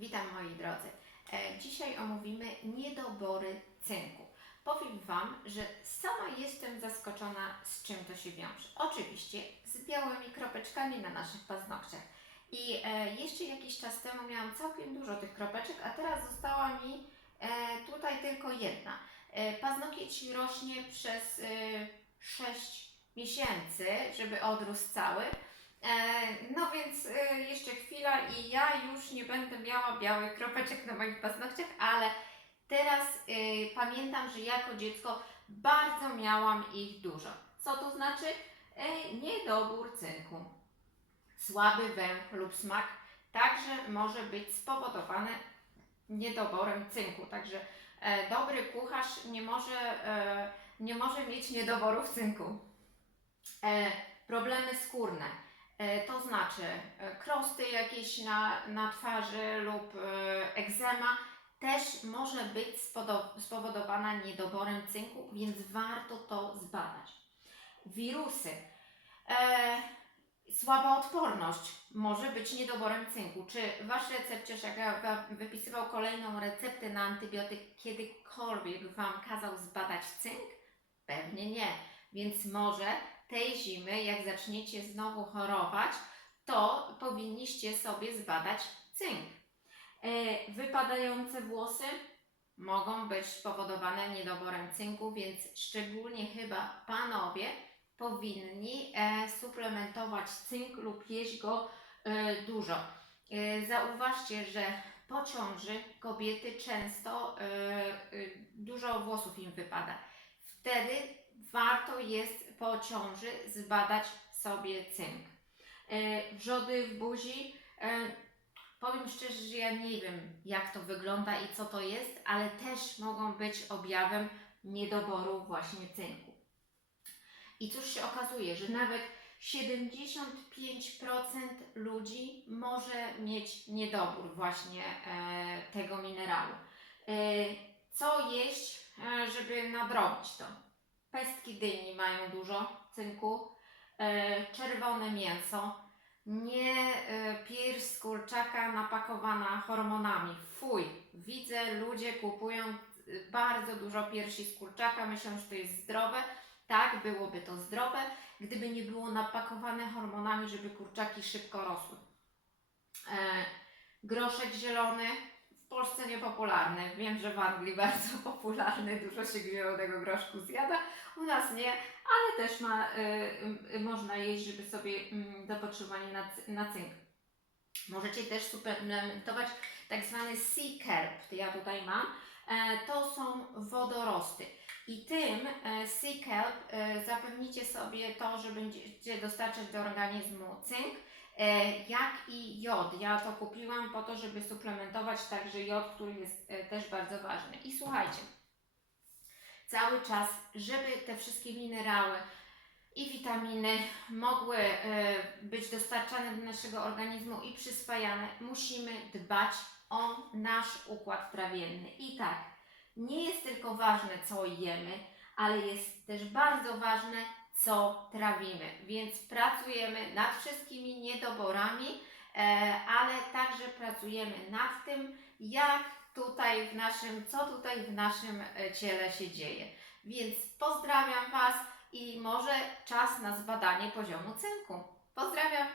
Witam moi drodzy. E, Dzisiaj omówimy niedobory cynku. Powiem Wam, że sama jestem zaskoczona, z czym to się wiąże. Oczywiście z białymi kropeczkami na naszych paznokciach. I e, jeszcze jakiś czas temu miałam całkiem dużo tych kropeczek, a teraz została mi e, tutaj tylko jedna. Paznokieć rośnie przez e, 6 miesięcy, żeby odrósł cały. E, No więc e, jeszcze chwila i ja już nie będę miała białych kropeczek na moich paznokciach, ale teraz e, pamiętam, że jako dziecko bardzo miałam ich dużo. Co to znaczy? Niedobór cynku. Słaby węch lub smak także może być spowodowany niedoborem cynku. Także dobry kucharz nie może, nie może mieć niedoborów cynku. Problemy skórne. E, To znaczy e, krosty jakieś na, na twarzy lub e, egzema też może być spowodowana niedoborem cynku, więc warto to zbadać. Wirusy. E, słaba odporność może być niedoborem cynku. Czy Wasz recepciarz, jak ja wa- wypisywał kolejną receptę na antybiotyk, kiedykolwiek Wam kazał zbadać cynk? Pewnie nie. Więc może tej zimy, jak zaczniecie znowu chorować, to powinniście sobie zbadać cynk. E, Wypadające włosy mogą być spowodowane niedoborem cynku, więc szczególnie chyba panowie powinni e, suplementować cynk lub jeść go e, dużo. Zauważcie, że po ciąży kobiety często dużo włosów im wypada. Wtedy jest po ciąży zbadać sobie cynk. E, wrzody w buzi. E, powiem szczerze, że ja nie wiem, jak to wygląda i co to jest, ale też mogą być objawem niedoboru właśnie cynku. I cóż się okazuje, że nawet 75% ludzi może mieć niedobór właśnie e, tego minerału. Co jeść, żeby nadrobić to? Pestki dyni mają dużo cynku, e, czerwone mięso, nie e, pierś z kurczaka napakowana hormonami. Fuj, widzę, ludzie kupują e, bardzo dużo piersi z kurczaka, myślą, że to jest zdrowe. Tak, byłoby to zdrowe, gdyby nie było napakowane hormonami, żeby kurczaki szybko rosły. Groszek zielony Polsce niepopularny. Wiem, że w Anglii bardzo popularny, dużo się zielonego groszku zjada. U nas nie, ale też ma, y, y, można jeść, żeby sobie y, zapotrzebowanie na, cy- na cynk. Możecie też suplementować tak zwany sea carb, ja tutaj mam. E, to są wodorosty. I tym e, sea carb e, zapewnicie sobie to, że będziecie dostarczać do organizmu cynk, jak i jod. Ja to kupiłam po to, żeby suplementować także jod, który jest e, też bardzo ważny. I słuchajcie, cały czas, żeby te wszystkie minerały i witaminy mogły e, być dostarczane do naszego organizmu i przyswajane, musimy dbać o nasz układ trawienny. I tak, nie jest tylko ważne, co jemy, ale jest też bardzo ważne, co trawimy. Więc pracujemy nad wszystkimi niedoborami, e, ale także pracujemy nad tym, jak tutaj w naszym, co tutaj w naszym e, ciele się dzieje. Więc pozdrawiam Was i może czas na zbadanie poziomu cynku. Pozdrawiam!